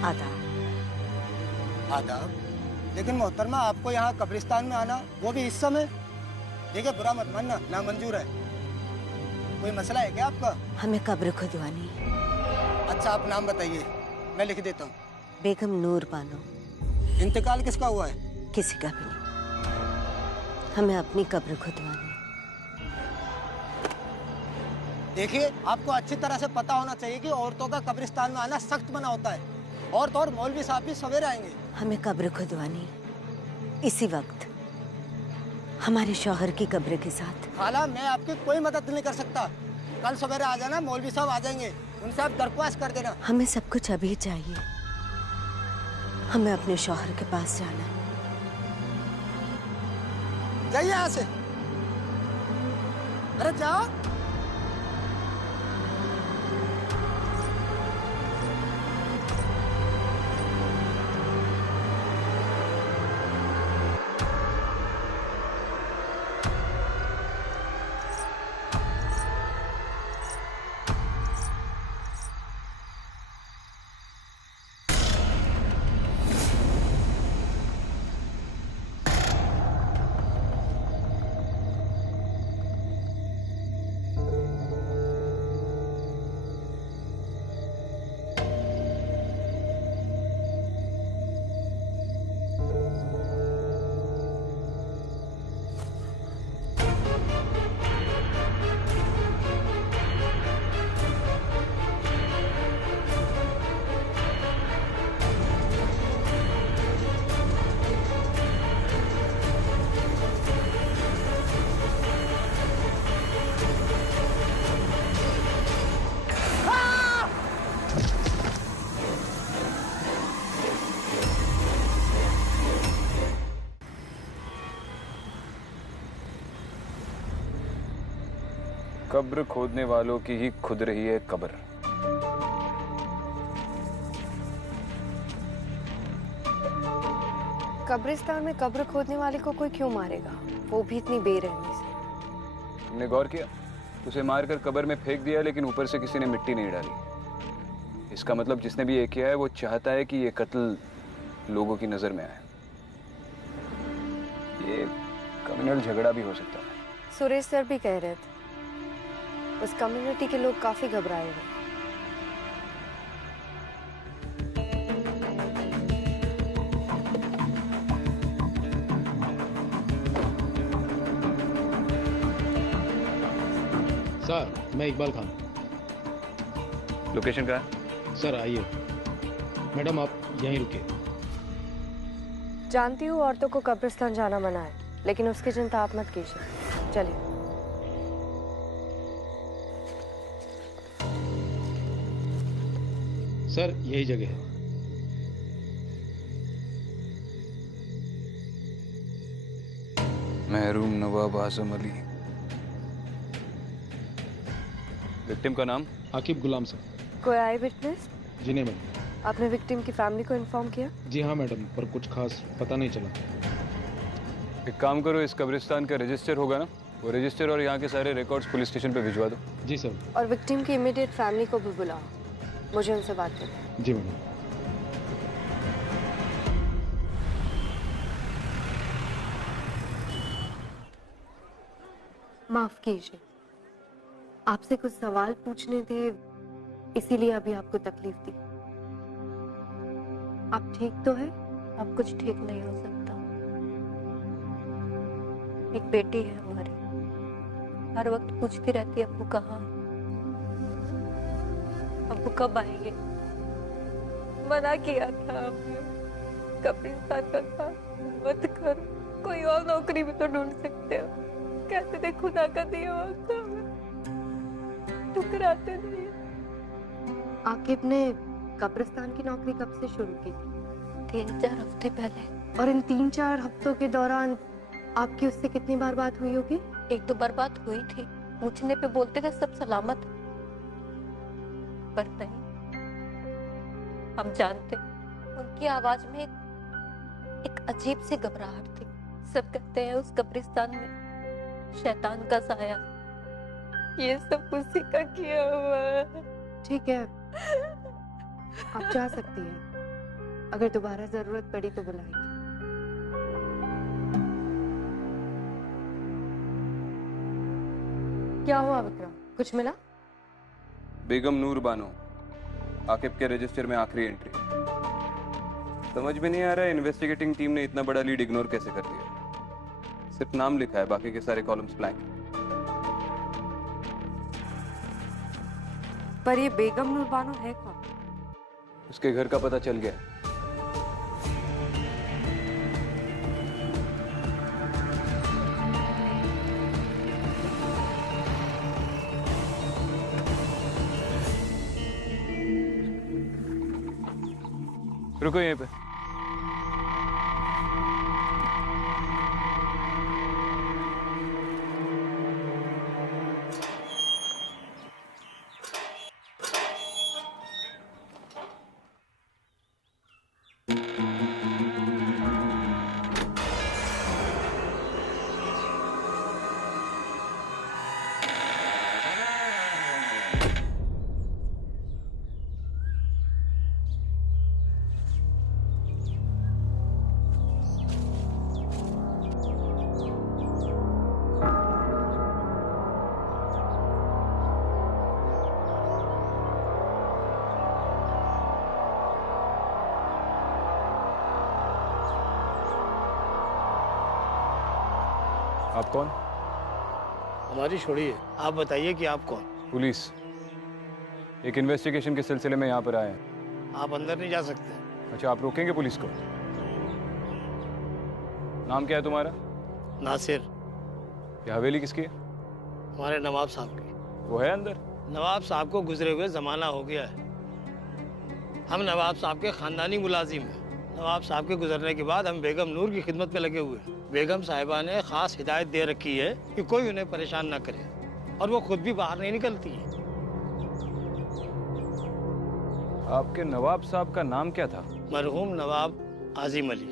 आदाब। आदाब। लेकिन मोहतरमा, आपको यहाँ कब्रिस्तान में आना, वो भी इस समय? देखिए, बुरा मत मानना, नामंजूर है। कोई मसला है क्या आपका? हमें कब्र खुदवानी। अच्छा, आप नाम बताइए, मैं लिख देता हूँ। बेगम नूर बानो। इंतकाल किसका हुआ है? किसी का भी नहीं। हमें अपनी कब्र खुदवानी। देखिए, आपको अच्छी तरह से पता होना चाहिए कि औरतों का कब्रिस्तान में आना सख्त मना होता है। औरत और मौलवी साहब भी सवेरे आएंगे। हमें कब्र खुदवानी इसी वक्त, हमारे शौहर की कब्र के साथ। खाला, मैं आपकी कोई मदद नहीं कर सकता। कल सवेरे आ जाना, मौलवी साहब आ जाएंगे, उनसे आप दरख्वास्त कर देना। हमें सब कुछ अभी चाहिए। हमें अपने शौहर के पास जाना है। जाइए यहाँ से। अरे जाओ। कब्र खोदने वालों की ही खुद रही है कब्र। कब्रिस्तान में कब्र खोदने वाले को कोई क्यों मारेगा, वो भी इतनी बेरहमी से। तुमने गौर किया? उसे मारकर कब्र में फेंक दिया, लेकिन ऊपर से किसी ने मिट्टी नहीं डाली। इसका मतलब जिसने भी ये किया है वो चाहता है कि ये कत्ल लोगों की नजर में आए। ये कम्युनल झगड़ा भी हो सकता है। सुरेश सर भी कह रहे थे उस कम्युनिटी के लोग काफी घबराए हुए। सर, मैं इकबाल खान। लोकेशन कहाँ है? सर आइए। मैडम आप यहीं रुकिए। जानती हूँ औरतों को कब्रिस्तान जाना मना है, लेकिन उसकी चिंता आप मत कीजिए। चलिए। सर यही जगह है। महरूम नवाब आजम अली। विक्टिम का नाम? आकिब गुलाम सर। कोई आई विटनेस? जी नहीं मैडम। आपने विक्टिम की फैमिली को इन्फॉर्म किया? जी हाँ मैडम, पर कुछ खास पता नहीं चला। एक काम करो, इस कब्रिस्तान का रजिस्टर होगा ना, वो रजिस्टर और यहाँ के सारे रिकॉर्ड्स पुलिस स्टेशन पे भिजवा दो। जी सर। और विक्टिम की इमीडिएट फैमिली को भी बुलाओ, मुझे उनसे बात करनी है। जी मैडम। माफ कीजिए, आपसे कुछ सवाल पूछने थे, इसीलिए अभी आपको तकलीफ दी। आप ठीक तो है? अब कुछ ठीक नहीं हो सकता। एक बेटी है हमारी, हर वक्त पूछती रहती है अब्बू कहाँ, अब्बू कब आएंगे। मना किया था आपने, कब्रिस्तान का काम मत करो, कोई और नौकरी भी तो ढूंढ सकते हो। कहते थे खुदा का दिया हुआ काम है, ठुकराते नहीं। आकिब ने कब्रिस्तान की नौकरी कब से शुरू की थी? 3-4 हफ्ते पहले। और इन 3-4 हफ्तों के दौरान आपकी उससे कितनी बार बात हुई होगी? 1-2 बार बात हुई थी, पूछने पे बोलते थे सब सलामत, पर नहीं। हम जानते, उनकी आवाज में एक अजीब सी घबराहट थी। सब कहते हैं उस कब्रिस्तान में शैतान का साया, ये सब उसी का किया हुआ है। ठीक है, आप जा सकती हैं। अगर दोबारा जरूरत पड़ी तो बुलाएंगे। क्या हुआ विक्रम, कुछ मिला? बेगम नूर बानो, आकिब के रजिस्टर में आखिरी एंट्री। समझ में नहीं आ रहा है इन्वेस्टिगेटिंग टीम ने इतना बड़ा लीड इग्नोर कैसे कर दिया। सिर्फ नाम लिखा है, बाकी के सारे कॉलम्स ब्लैंक। पर ये बेगम नूर बानो है कौन? उसके घर का पता चल गया है। रुको यहीं पे। आप कौन? हमारी छोड़िए, आप बताइए कि आप कौन? पुलिस। एक इन्वेस्टिगेशन के सिलसिले में यहाँ पर आए हैं। आप अंदर नहीं जा सकते। अच्छा, आप रोकेंगे पुलिस को? नाम क्या है तुम्हारा? नासिर। ये हवेली किसकी है? हमारे नवाब साहब की। वो है अंदर? नवाब साहब को गुजरे हुए जमाना हो गया है। हम नवाब साहब के खानदानी मुलाजिम हैं। नवाब साहब के गुजरने के बाद हम बेगम नूर की खिदमत में लगे हुए हैं। बेगम साहिबा ने खास हिदायत दे रखी है कि कोई उन्हें परेशान ना करे, और वो खुद भी बाहर नहीं निकलती है। आपके नवाब साहब का नाम क्या था? मरहूम नवाब आजिम अली।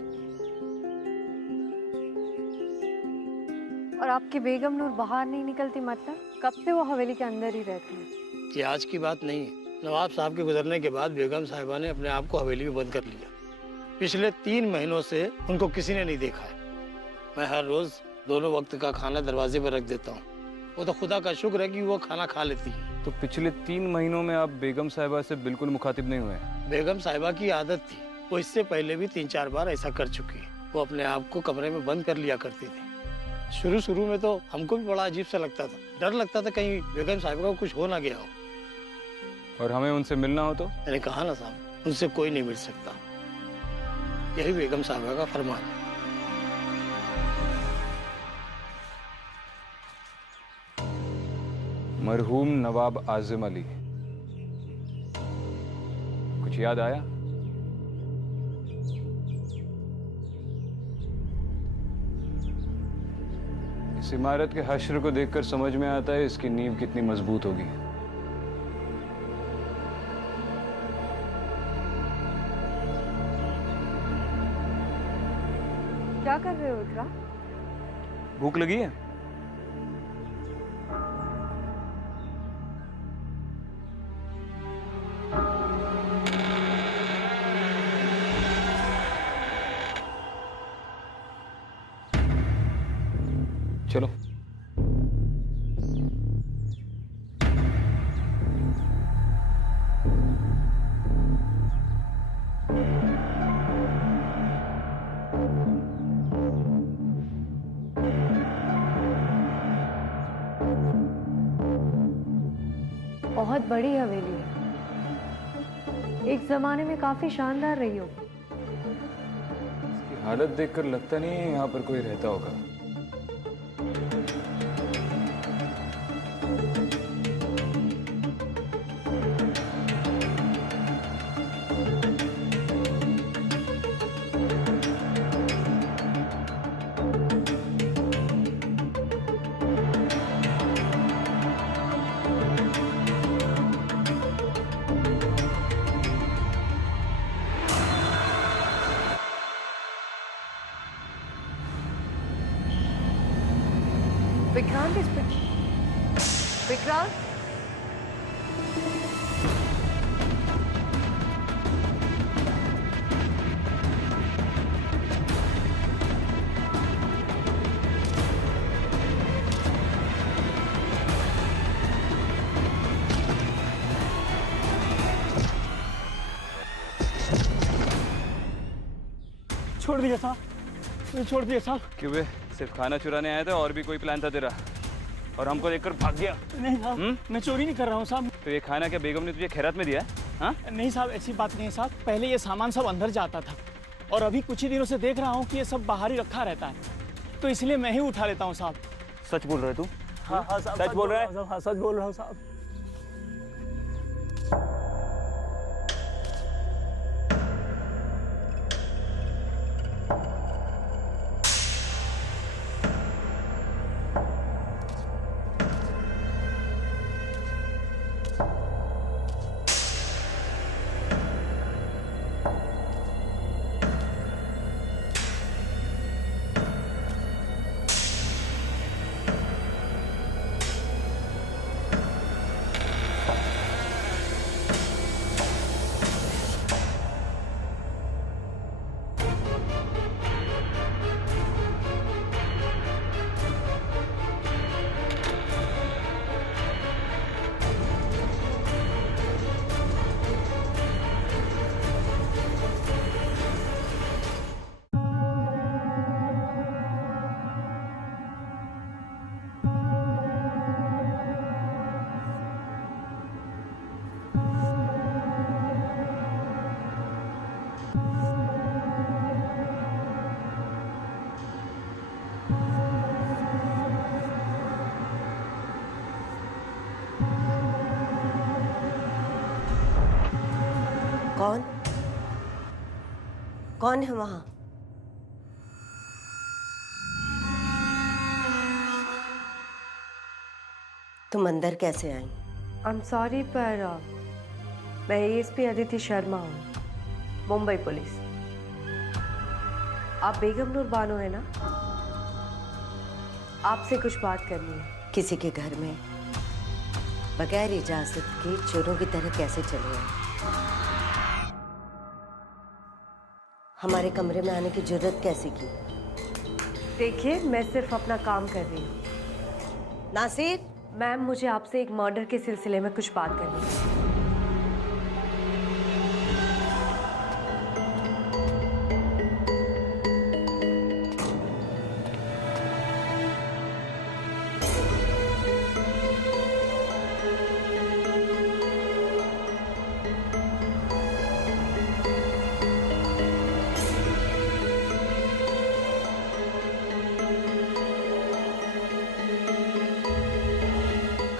और आपकी बेगम नूर बाहर नहीं निकलती, मतलब कब से वो हवेली के अंदर ही रहती है? ये आज की बात नहीं है। नवाब साहब के गुजरने के बाद बेगम साहिबा ने अपने आप को हवेली में बंद कर लिया। पिछले 3 महीनों से उनको किसी ने नहीं देखा है। मैं हर रोज दोनों वक्त का खाना दरवाजे पर रख देता हूँ। वो तो खुदा का शुक्र है कि वो खाना खा लेती है। तो पिछले 3 महीनों में आप बेगम साहिबा से बिल्कुल मुखातिब नहीं हुए? बेगम साहिबा की आदत थी, वो इससे पहले भी 3-4 बार ऐसा कर चुकी है। वो अपने आप को कमरे में बंद कर लिया करती थी। शुरू में तो हमको भी बड़ा अजीब सा लगता था। डर लगता था कहीं बेगम साहिबा को कुछ हो ना गया हो। और हमें उनसे मिलना हो तो? मैंने कहा ना साहब, उनसे कोई नहीं मिल सकता। यही बेगम साहिबा का फरमान है। मरहूम नवाब आजिम अली, कुछ याद आया? इस इमारत के हश्र को देखकर समझ में आता है इसकी नींव कितनी मजबूत होगी। क्या कर रहे हो विक्रम? भूख लगी है? चलो। बहुत बड़ी हवेली है, एक जमाने में काफी शानदार रही होगी। इसकी हालत देखकर लगता नहीं है यहाँ पर कोई रहता होगा। विक्रांत इस विक्रांत, छोड़ दिया साहब, मुझे छोड़ दिया साहब। क्यों बे, सिर्फ खाना चुराने आया था और भी कोई प्लान था तेरा? और हमको देखकर भाग गया? नहीं साहब, मैं चोरी नहीं कर रहा हूँ साहब। तो ये खाना क्या बेगम ने तुझे खैरात में दिया है? हाँ? नहीं साहब, ऐसी बात नहीं है साहब। पहले ये सामान सब अंदर जाता था और अभी कुछ ही दिनों से देख रहा हूँ कि ये सब बाहर ही रखा रहता है, तो इसलिए मैं ही उठा लेता हूँ साहब। सच बोल रहे तू? हाँ हाँ साहब, सच बोल रहा है? हाँ सच बोल रहा हूँ साहब। कौन कौन है वहां? तुम अंदर कैसे आई? आई एम सॉरी पर मैं एएसपी अदिति शर्मा हूँ, मुंबई पुलिस। आप बेगम नूर बानो है ना? आपसे कुछ बात करनी है। किसी के घर में बगैर इजाजत के चोरों की तरह कैसे चले आए? हमारे कमरे में आने की जरूरत कैसे की? देखिए, मैं सिर्फ अपना काम कर रही हूँ। नासिर, मैम, मुझे आपसे एक मर्डर के सिलसिले में कुछ बात करनी है।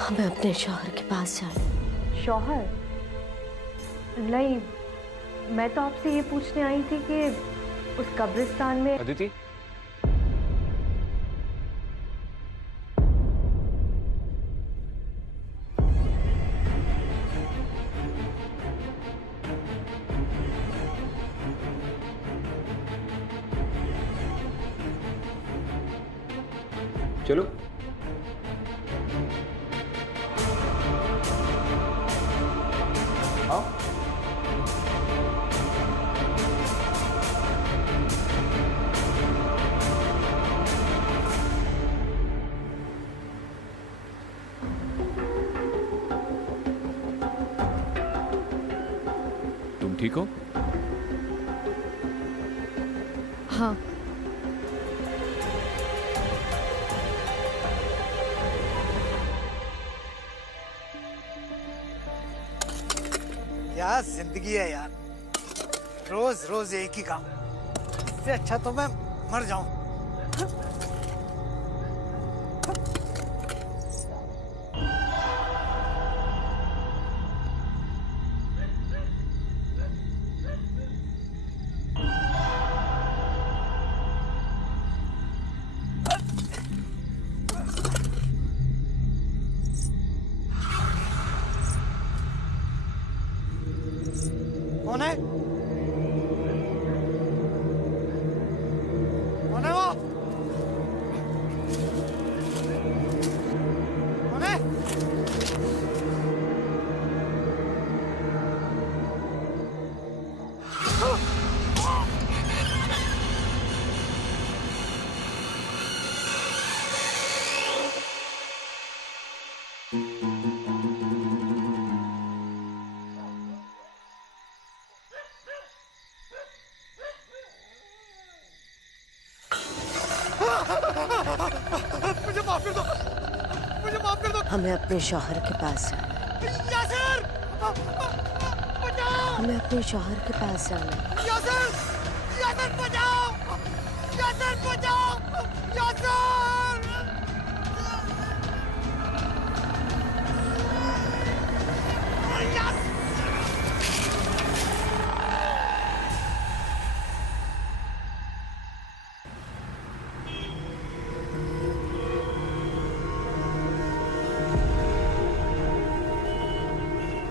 हमें अपने शौहर के पास जाना। शौहर? नहीं, मैं तो आपसे ये पूछने आई थी कि उस कब्रिस्तान में अदिति, चलो। आओ। तुम ठीक हो? हाँ। क्या जिंदगी है यार, रोज रोज एक ही काम। इससे अच्छा तो मैं मर जाऊं। कौन है? कौन है वो? मुझे माफ कर दो, मुझे माफ कर दो। हमें अपने शौहर के पास जाना है। यासिर, बचाओ। हमें अपने शौहर के पास जाना है। यासिर, यासिर बचाओ, यासिर बचाओ, यासिर।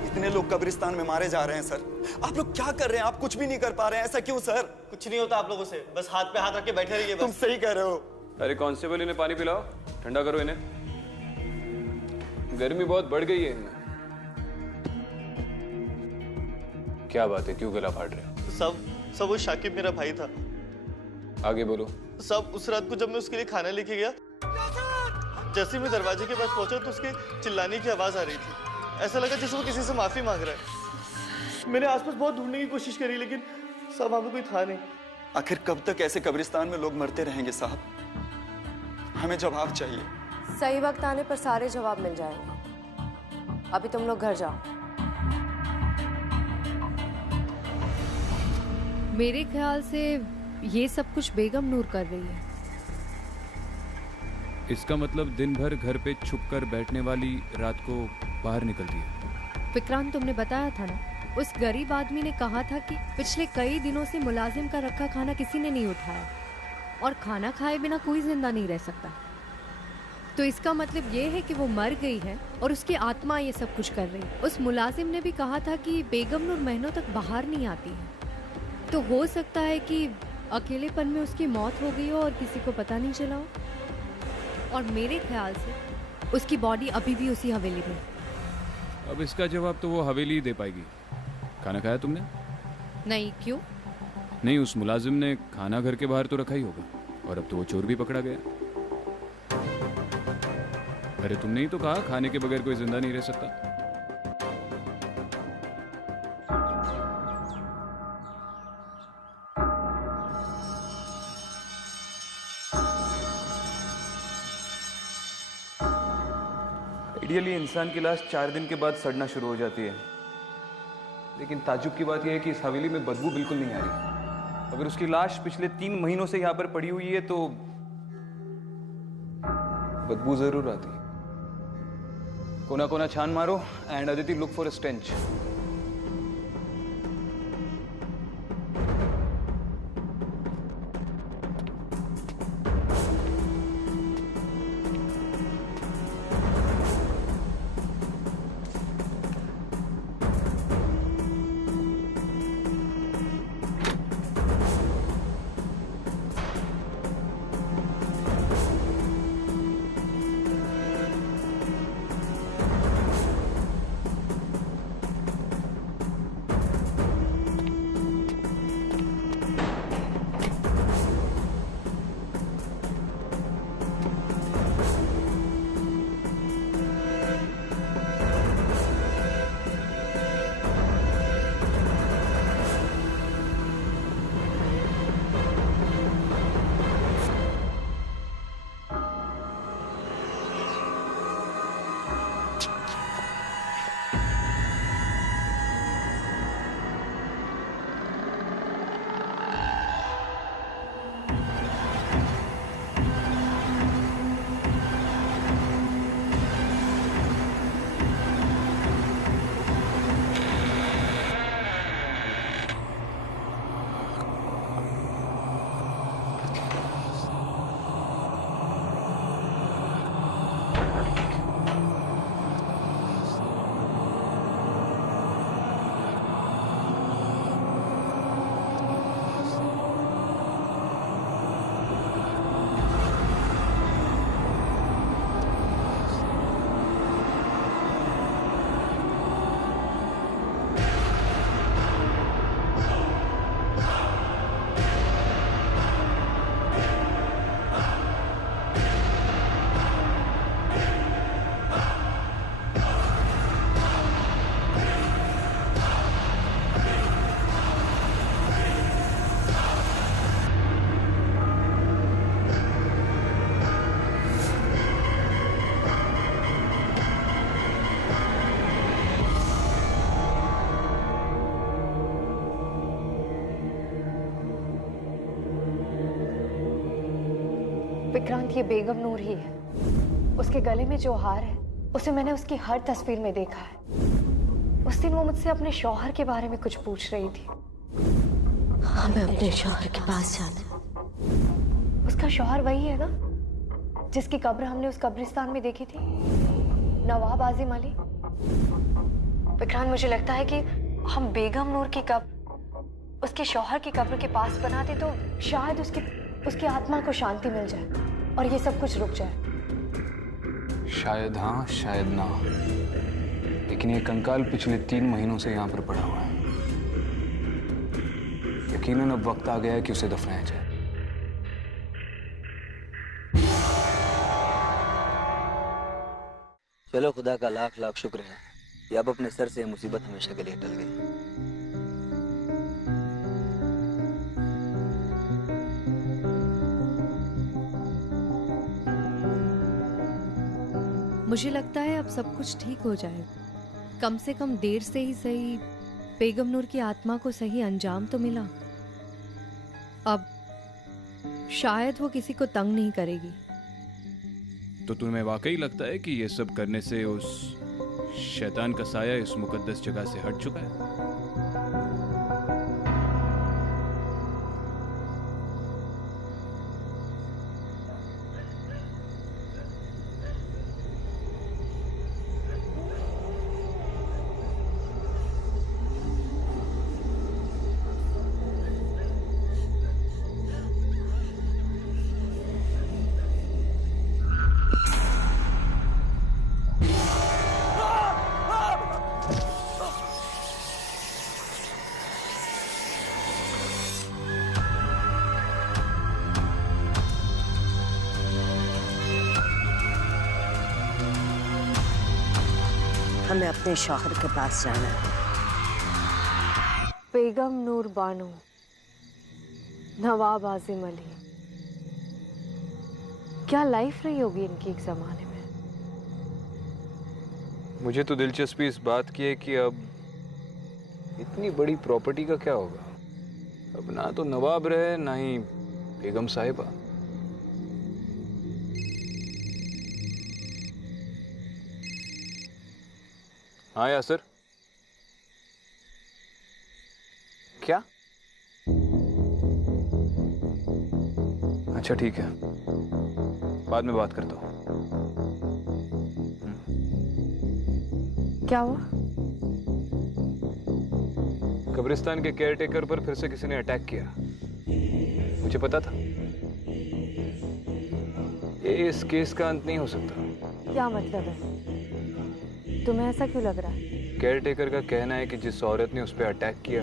इतने लोग कब्रिस्तान में मारे जा रहे हैं सर, आप लोग क्या कर रहे हैं? आप कुछ भी नहीं कर पा रहे हैं, ऐसा क्यों सर? कुछ नहीं होता आप लोगों से, बस हाथ पे हाथ रख के बैठे रहिए। तुम सही कह रहे हो। अरे कांस्टेबल, इन्हें पानी पिलाओ, ठंडा करो इन्हें, गर्मी बहुत बढ़ गई है इनमें। क्या बात है, क्यों गला फाड़ रहे हो? सब वो शाकिब मेरा भाई था। आगे बोलो। सब उस रात को जब मैं उसके लिए खाना लेके गया, जैसे मैं दरवाजे के पास पहुंचा तो उसके चिल्लाने की आवाज आ रही थी। ऐसा लगा जैसे वो किसी से माफी मांग रहा है। मैंने आसपास बहुत ढूंढने की कोशिश करी लेकिन सब वहां पे कोई था नहीं। आखिर कब तक ऐसे कब्रिस्तान में लोग मरते रहेंगे साहब? हमें जवाब चाहिए। सही वक्त आने पर सारे जवाब मिल जाएंगे। अभी तुम लोग घर जाओ। मेरे ख्याल से ये सब कुछ बेगम नूर कर रही है। इसका मतलब दिन भर घर पे छुप कर बैठने वाली रात को बाहर निकलती है। विक्रांत, तुमने बताया था ना, उस गरीब आदमी ने कहा था कि पिछले कई दिनों से मुलाजिम का रखा खाना किसी ने नहीं उठाया और खाना खाए बिना कोई जिंदा नहीं रह सकता। तो इसका मतलब ये है कि वो मर गई है और उसकी आत्मा ये सब कुछ कर रही है। उस मुलाजिम ने भी कहा था कि बेगम नूर महीनों तक बाहर नहीं आती है, तो हो सकता है कि अकेलेपन में उसकी मौत हो गई हो और किसी को पता नहीं चला हो। और मेरे ख्याल से उसकी बॉडी अभी भी उसी हवेली में। अब इसका जवाब तो वो हवेली ही दे पाएगी। खाना खाया तुमने? नहीं, क्यों? नहीं, उस मुलाजिम ने खाना घर के बाहर तो रखा ही होगा और अब तो वो चोर भी पकड़ा गया। अरे तुमने ही तो कहा खाने के बगैर कोई जिंदा नहीं रह सकता। आइडियली इंसान की लाश 4 दिन के बाद सड़ना शुरू हो जाती है, लेकिन ताज्जुब की बात यह है कि इस हवेली में बदबू बिल्कुल नहीं आ रही। अगर उसकी लाश पिछले 3 महीनों से यहां पर पड़ी हुई है तो बदबू जरूर आती है। कोना कोना छान मारो and Aditi look for a stench. Vikrant, ये बेगम नूर ही है। उसके गले में जो हार है उसे मैंने उसकी हर तस्वीर में देखा है। उस दिन वो मुझसे अपने शौहर के बारे में कुछ पूछ रही थी। हमें अपने शौहर के पास जाना है। उसका शौहर वही है ना जिसकी कब्र हमने उस कब्रिस्तान में देखी थी, नवाब आजिम अली। विक्रांत, मुझे लगता है कि हम बेगम नूर की कब्र उसके शौहर की कब्र के पास बनाते तो शायद उसकी आत्मा को शांति मिल जाए और ये सब कुछ रुक जाए। शायद हाँ, शायद ना, लेकिन ये कंकाल पिछले 3 महीनों से यहाँ पर पड़ा हुआ है। यकीनन अब वक्त आ गया है कि उसे दफनाया जाए। चलो, खुदा का लाख लाख शुक्र है कि अब अपने सर से ये मुसीबत हमेशा के लिए टल गई। मुझे लगता है अब सब कुछ ठीक हो जाएगा। कम से कम देर से ही सही बेगम नूर की आत्मा को सही अंजाम तो मिला। अब शायद वो किसी को तंग नहीं करेगी। तो तुम्हें वाकई लगता है कि ये सब करने से उस शैतान का साया इस मुकद्दस जगह से हट चुका है? हमें अपने शौहर के पास जाना है। बेगम नूर बानो, नवाब आजिम अली, क्या लाइफ रही होगी इनकी एक जमाने में। मुझे तो दिलचस्पी इस बात की है कि अब इतनी बड़ी प्रॉपर्टी का क्या होगा। अब ना तो नवाब रहे ना ही बेगम साहिबा। हाँ यासर, क्या? अच्छा ठीक है, बाद में बात करता हूँ। क्या हुआ? कब्रिस्तान के केयरटेकर पर फिर से किसी ने अटैक किया। मुझे पता था ये इस केस का अंत नहीं हो सकता। क्या मतलब है? तुम्हें ऐसा क्यों लग रहा है? केयरटेकर का कहना है कि जिस औरत ने उस पर अटैक किया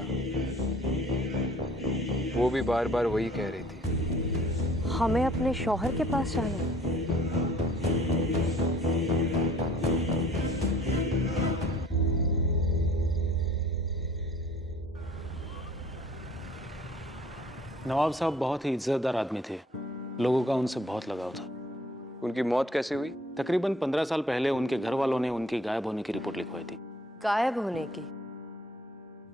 वो भी बार बार वही कह रही थी। हमें अपने शौहर के पास जाना है। नवाब साहब बहुत ही इज्जतदार आदमी थे। लोगों का उनसे बहुत लगाव था। उनकी मौत कैसे हुई? तकरीबन 15 साल पहले उनके घर वालों ने उनकी गायब होने की रिपोर्ट लिखवाई थी। गायब होने की?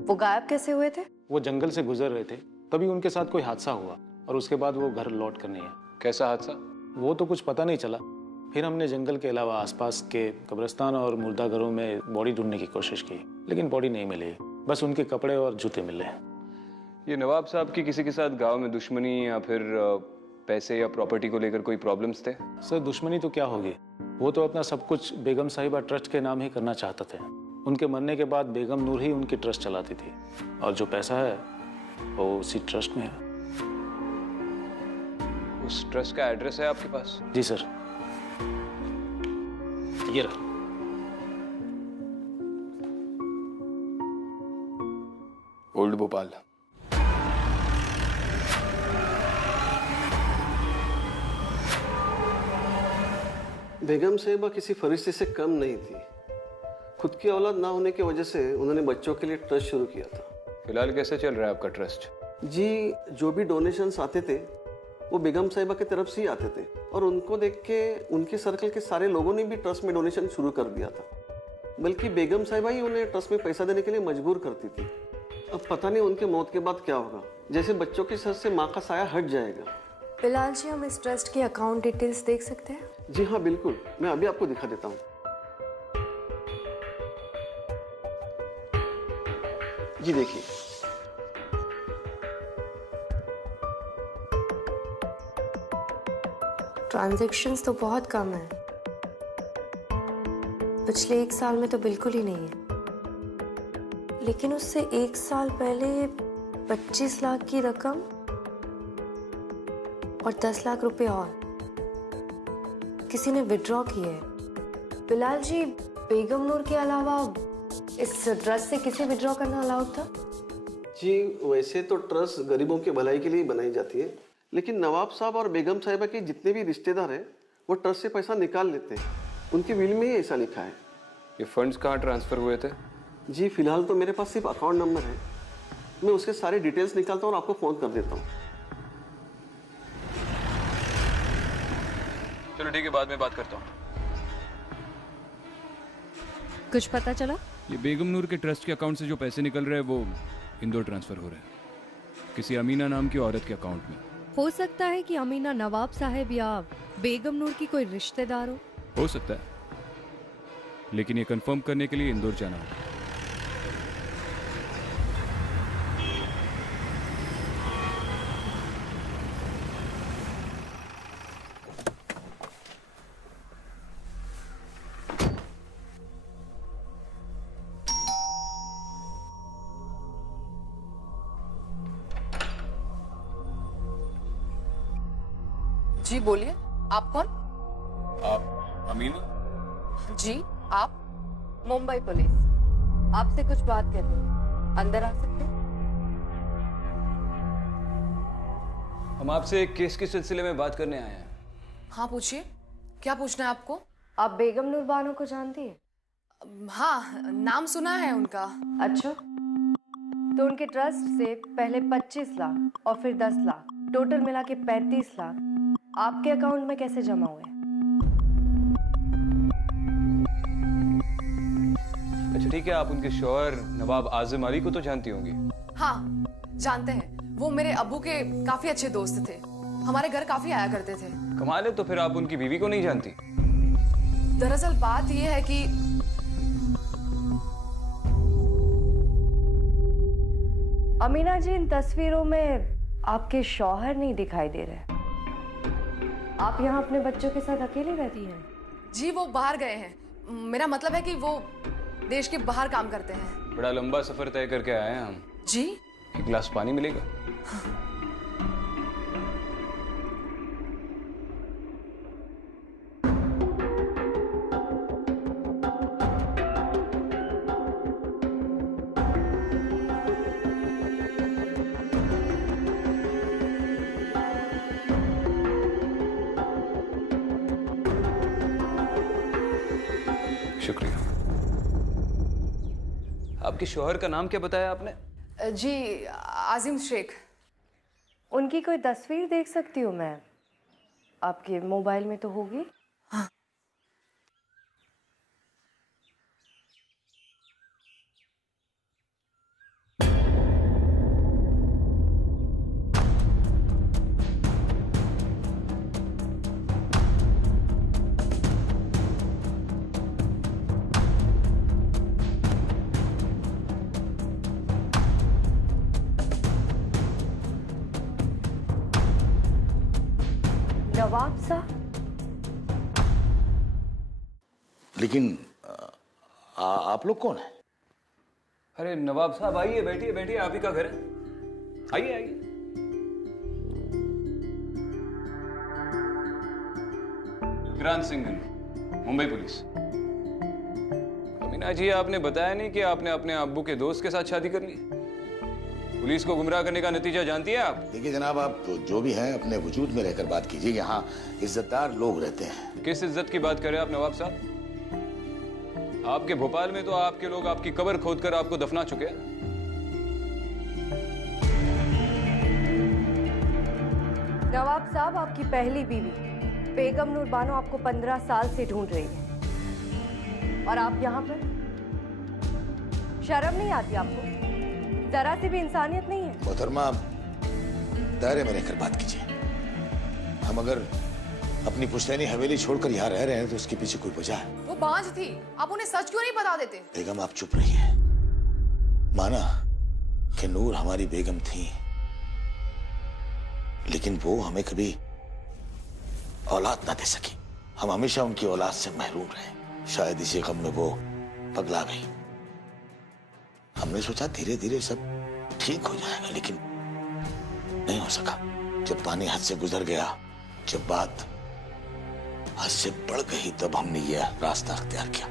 वो गायब कैसे हुए थे? वो जंगल से गुजर रहे थे, तभी उनके साथ कोई हादसा हुआ और उसके बाद वो घर लौट कर नहीं आए। कैसा हादसा? वो तो कुछ पता नहीं चला। फिर हमने जंगल के अलावा आसपास के कब्रिस्तान और मुर्दाघरों में बॉडी ढूंढने की कोशिश की, लेकिन बॉडी नहीं मिली। बस उनके कपड़े और जूते मिले। ये नवाब साहब की किसी के साथ गांव में दुश्मनी या फिर पैसे या प्रॉपर्टी को लेकर कोई प्रॉब्लम्स थे? सर, दुश्मनी तो क्या होगी, वो तो अपना सब कुछ बेगम साहिबा ट्रस्ट के नाम ही करना चाहते थे। उनके मरने के बाद बेगम नूर ही उनकी ट्रस्ट चलाती थी और जो पैसा है वो उसी ट्रस्ट में है। उस ट्रस्ट का एड्रेस है आपके पास? जी सर, ये रहा। ओल्ड भोपाल। बेगम साहिबा किसी फरिश्ते से कम नहीं थी। खुद की औलाद ना होने की वजह से उन्होंने बच्चों के लिए ट्रस्ट शुरू किया था। फिलहाल कैसे चल रहा है आपका ट्रस्ट? जी, जो भी डोनेशंस आते थे वो बेगम साहिबा की तरफ से ही आते थे और उनको देख के उनके सर्कल के सारे लोगों ने भी ट्रस्ट में डोनेशन शुरू कर दिया था। बल्कि बेगम साहिबा ही उन्हें ट्रस्ट में पैसा देने के लिए मजबूर करती थी। अब पता नहीं उनके मौत के बाद क्या होगा। जैसे बच्चों के सर से माँ का साया हट जाएगा बिलाल जी, हम इस ट्रस्ट की अकाउंट डिटेल्स देख सकते हैं? जी हाँ बिल्कुल, मैं अभी आपको दिखा देता हूँ। जी देखिए, ट्रांजैक्शंस तो बहुत कम है, पिछले 1 साल में तो बिल्कुल ही नहीं है। लेकिन उससे 1 साल पहले 25 लाख की रकम और 10 लाख रुपए और किसी ने विड्रॉ किए हैं। बिलाल जी, बेगम नूर के अलावा इस ट्रस्ट से किसे विड्रॉ करना अलाउड था? जी वैसे तो ट्रस्ट गरीबों की भलाई के लिए बनाई जाती है, लेकिन नवाब साहब और बेगम साहिबा के जितने भी रिश्तेदार हैं वो ट्रस्ट से पैसा निकाल लेते हैं। उनके विल में ही ऐसा लिखा है। ये फंड्स कहाँ ट्रांसफर हुए थे? जी फिलहाल तो मेरे पास सिर्फ अकाउंट नंबर है, मैं उसके सारे डिटेल्स निकालता हूँ और आपको फ़ोन कर देता हूँ। चलो ठीक है, बाद में बात करता हूँ। कुछ पता चला? ये बेगम नूर के ट्रस्ट के अकाउंट से जो पैसे निकल रहे हैं वो इंदौर ट्रांसफर हो रहे हैं किसी अमीना नाम की औरत के अकाउंट में। हो सकता है कि अमीना नवाब साहब या बेगम नूर की कोई रिश्तेदार हो सकता है, लेकिन ये कंफर्म करने के लिए इंदौर जाना होगा। जी बोलिए, आप कौन? आप अमीना? जी आप? मुंबई पुलिस, आपसे कुछ बात करनी है, अंदर आ सकते हैं? हम आपसे एक केस के सिलसिले में बात करने आए हैं। हाँ पूछिए, क्या पूछना है आपको? आप बेगम नूर बानो को जानती है? हाँ, नाम सुना है उनका। अच्छा, तो उनके ट्रस्ट से पहले 25 लाख और फिर 10 लाख, टोटल मिला के 35 लाख आपके अकाउंट में कैसे जमा हुए? अच्छा ठीक है, आप उनके शौहर नवाब आजम अली को तो जानती होंगी? हाँ जानते हैं, वो मेरे अब्बू के काफी अच्छे दोस्त थे, हमारे घर काफी आया करते थे। कमाल है, तो फिर आप उनकी बीवी को नहीं जानती? दरअसल बात यह है कि अमीना जी, इन तस्वीरों में आपके शौहर नहीं दिखाई दे रहे। आप यहाँ अपने बच्चों के साथ अकेले रहती हैं? जी वो बाहर गए हैं, मेरा मतलब है कि वो देश के बाहर काम करते हैं। बड़ा लंबा सफर तय करके आए हैं हम। जी? एक गिलास पानी मिलेगा? शुक्रिया। आपके शौहर का नाम क्या बताया आपने? जी आजिम शेख। उनकी कोई तस्वीर देख सकती हूँ मैं? आपके मोबाइल में तो होगी। हाँ। नवाब साहब? लेकिन आप लोग कौन हैं? अरे नवाब साहब आइए, बैठिए बैठिए, आप ही का घर है, आइए आइए। विक्रांत सिंघल, मुंबई पुलिस। अमीना जी, आपने बताया नहीं कि आपने अपने अब्बू के दोस्त के साथ शादी कर ली। पुलिस को गुमराह करने का नतीजा जानती है आप? देखिए जनाब, आप जो भी हैं अपने वजूद में रहकर बात कीजिए। यहाँ इज्जतदार लोग रहते हैं। किस इज्जत की बात कर रहे हैं आप नवाब साहब? आपके भोपाल में तो आपके लोग आपकी कब्र खोदकर आपको दफना चुके हैं। नवाब साहब, आपकी पहली बीवी बेगम नूर बानो आपको 15 साल से ढूंढ रही है और आप यहाँ पर? शर्म नहीं आती आपको? जरा सी भी इंसानियत नहीं है? मोहतरमा, दायरे में रहकर बात कीजिए। हम अगर अपनी पुश्तैनी हवेली छोड़कर यहाँ रह रहे हैं तो उसके पीछे कोई वजह है। वो बांझ थी, आप उन्हें सच क्यों नहीं बता देते? बेगम आप चुप रहिए। माना कि नूर हमारी बेगम थी, लेकिन वो हमें कभी औलाद ना दे सकी। हम हमेशा उनकी औलाद से महरूम रहे। शायद इसी गम में वो पगला गई। हमने सोचा धीरे धीरे सब ठीक हो जाएगा, लेकिन नहीं हो सका। जब पानी हद से गुजर गया, जब बात हद से बढ़ गई, तब हमने यह रास्ता अख्तियार किया।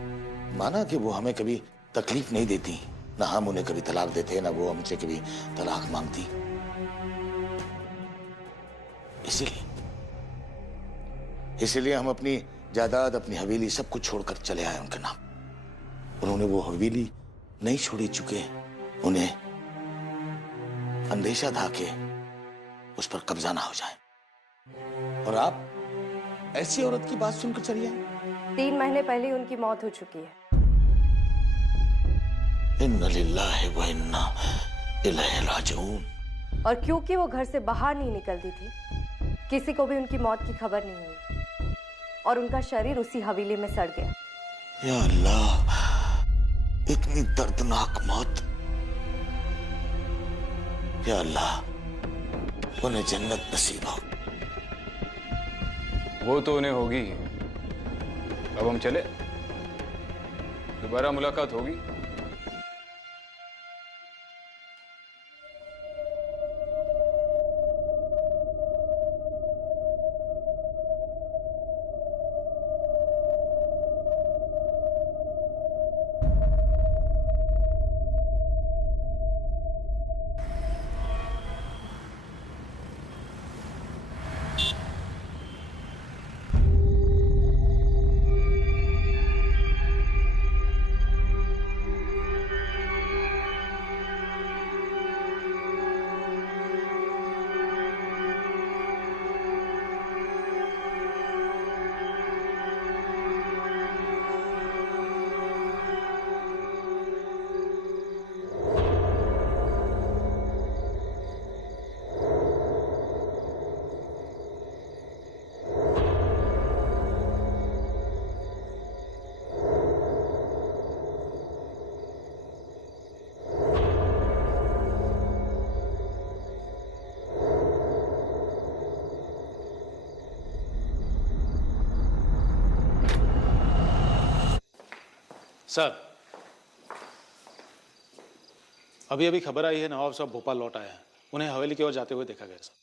माना कि वो हमें कभी तकलीफ नहीं देती, ना हम उन्हें कभी तलाक देते, ना वो हमसे कभी तलाक मांगती। इसीलिए हम अपनी जायदाद, अपनी हवेली सब कुछ छोड़कर चले आए उनके नाम। उन्होंने वो हवेली नहीं छोड़ी चुके, उन्हें अंदेशा था कि उस पर कब्जा ना हो जाए। और आप ऐसी औरत की बात सुनकर चली आई? 3 महीने पहले उनकी मौत हो चुकी है। इन्ना लिल्लाहि व इन्ना इलैहि राजिऊन। और क्योंकि वो घर से बाहर नहीं निकलती थी, किसी को भी उनकी मौत की खबर नहीं हुई और उनका शरीर उसी हवेली में सड़ गया। या अल्लाह, इतनी दर्दनाक मौत। या अल्लाह, उन्हें जन्नत नसीब हो। वो तो उन्हें होगी। अब हम चले, दोबारा मुलाकात होगी। सर, अभी खबर आई है नवाब साहब भोपाल लौट आए हैं। उन्हें हवेली की ओर जाते हुए देखा गया सर।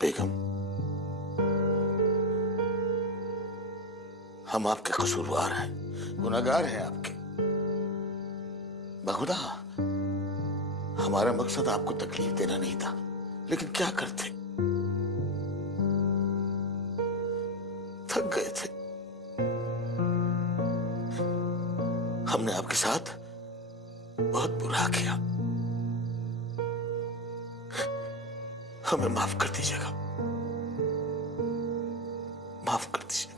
बेगम, हम आपके कसूरवार हैं, गुनहगार हैं आपके। बखुदा हमारा मकसद आपको तकलीफ देना नहीं था, लेकिन क्या करते, थक गए थे। हमने आपके साथ बहुत बुरा किया, हमें माफ कर दीजिएगा, माफ कर दीजिएगा।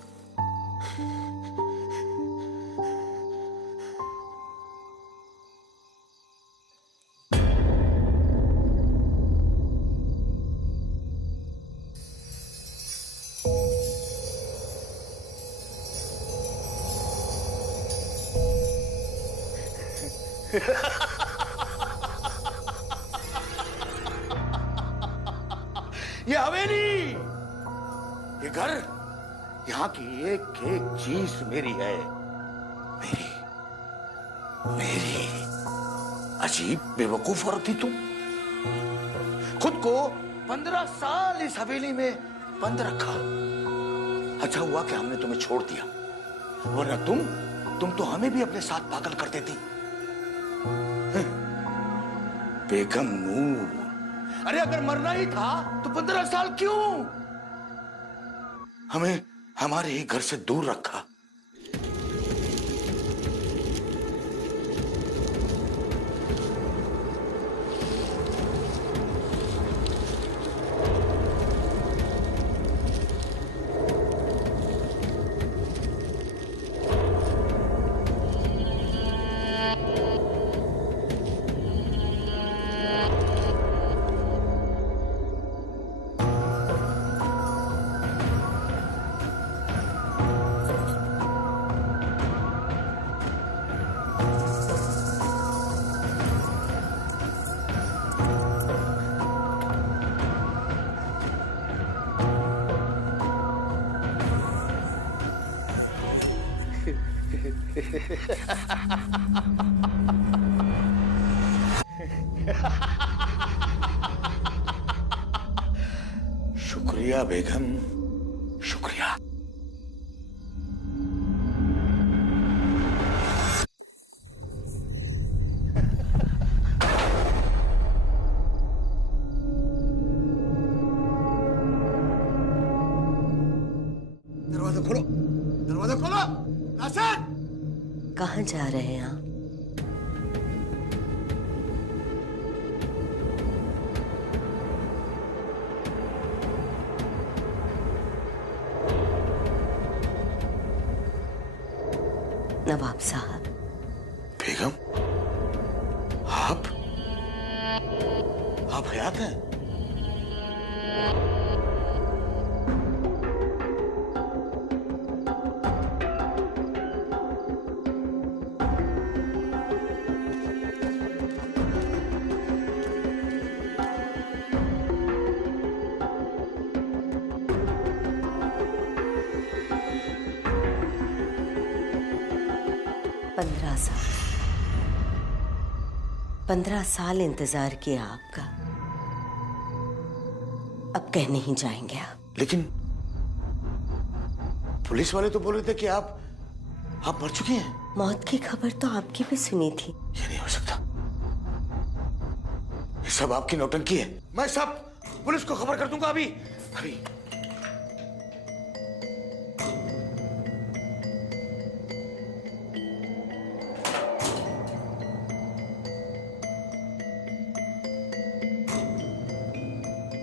ये हवेली, ये घर, यहाँ की एक एक चीज मेरी है, मेरी मेरी। अजीब बेवकूफ औरत थी तुम, खुद को 15 साल इस हवेली में बंद रखा। अच्छा हुआ कि हमने तुम्हें छोड़ दिया, वरना तुम तो हमें भी अपने साथ पागल कर देती। बेगम नूर, अरे अगर मरना ही था तो 15 साल क्यों? हमें हमारे ही घर से दूर रखा। शुक्रिया बेगम, शुक्रिया। दरवाजा खोलो, दरवाजा खोलो। नासिर, कहाँ जा रहे हैं आप? नवाब साहब। बेगम, आप हयात हैं? साल 15 साल इंतजार किया आपका, अब कह नहीं जाएंगे आप। लेकिन पुलिस वाले तो बोल रहे थे कि आप मर चुकी हैं। मौत की खबर तो आपकी भी सुनी थी। ये नहीं हो सकता, ये सब आपकी नौटंकी है। मैं सब पुलिस को खबर कर दूंगा अभी अभी।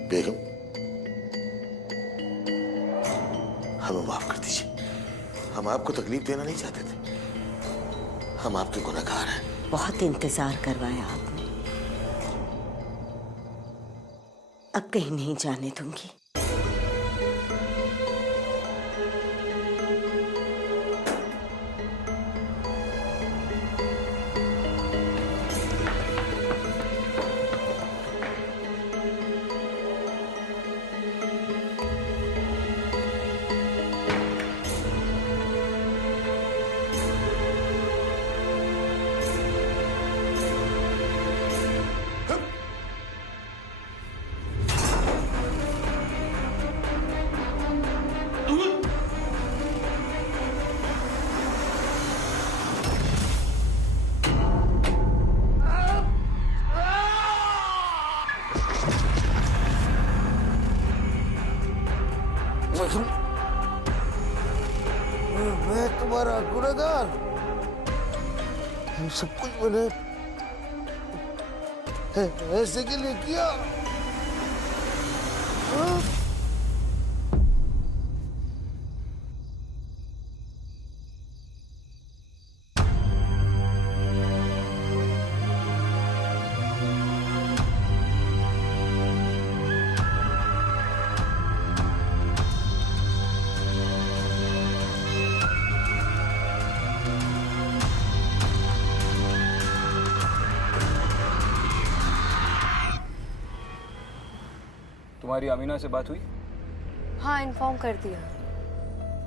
बेगम, हमें माफ कर दीजिए, हम आपको तकलीफ देना नहीं चाहते थे, हम आपके गुनहगार हैं। बहुत इंतजार करवाया आपने, अब कहीं नहीं जाने दूंगी। मैं तुम्हारा गुनहगार, सब कुछ मैंने ऐसे के लिए किया। तुम्हारी अमीना से बात हुई? हाँ, इन्फॉर्म कर दिया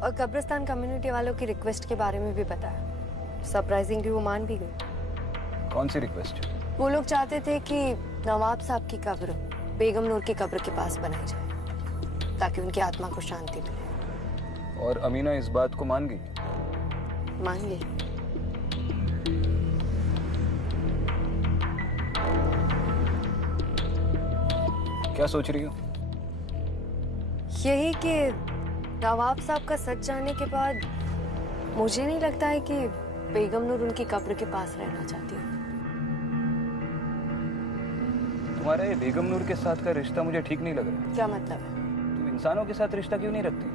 और कब्रिस्तान कम्युनिटी वालों की रिक्वेस्ट के बारे में भी बताया। सरप्राइजिंगली वो मान भी गई। कौन सी रिक्वेस्ट? वो लोग चाहते थे कि नवाब साहब की कब्र बेगम नूर की कब्र के पास बनाई जाए ताकि उनकी आत्मा को शांति मिले। और अमीना इस बात को मान गई? मान गई। क्या सोच रही हो? यही कि नवाब साहब का सच जानने के बाद मुझे नहीं लगता है कि बेगम नूर उनकी कब्र के पास रहना चाहती है। तुम्हारा ये बेगम नूर के साथ का रिश्ता मुझे ठीक नहीं लग रहा। क्या मतलब है? तुम इंसानों के साथ रिश्ता क्यों नहीं रखती?